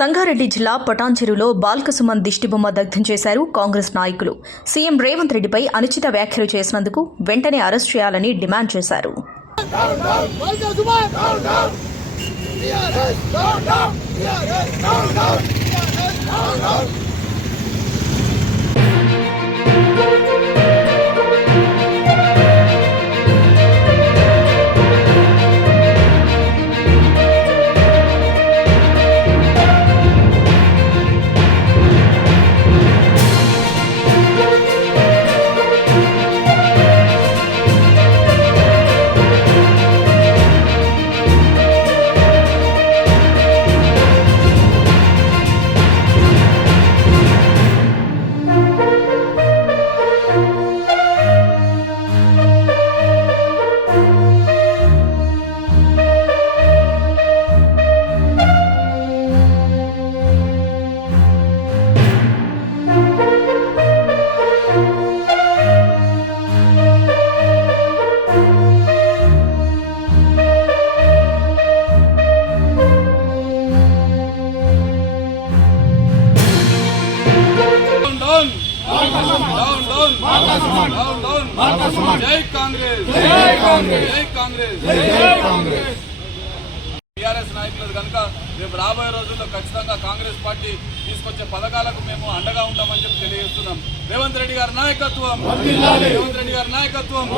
సంగారెడ్డి జిల్లా పటాన్చెరులో బాల్కసుమన్ దిష్టిబొమ్మ దగ్ధం చేశారు కాంగ్రెస్ నాయకులు. సీఎం రేవంత్ రెడ్డిపై అనుచిత వ్యాఖ్యలు చేసినందుకు వెంటనే అరెస్ట్ చేయాలని డిమాండ్ చేశారు. జై కాంగ్రెస్ జై కాంగ్రెస్ జై కాంగ్రెస్ జై కాంగ్రెస్. టీఆర్ఎస్ నాయకులు కనుక రేపు రాబోయే రోజుల్లో ఖచ్చితంగా కాంగ్రెస్ పార్టీ తీసుకొచ్చే పథకాలకు మేము అండగా ఉంటామని చెప్పి తెలియజేస్తున్నాం. రేవంత్ రెడ్డి గారి నాయకత్వం, రేవంత్ రెడ్డి గారి నాయకత్వం.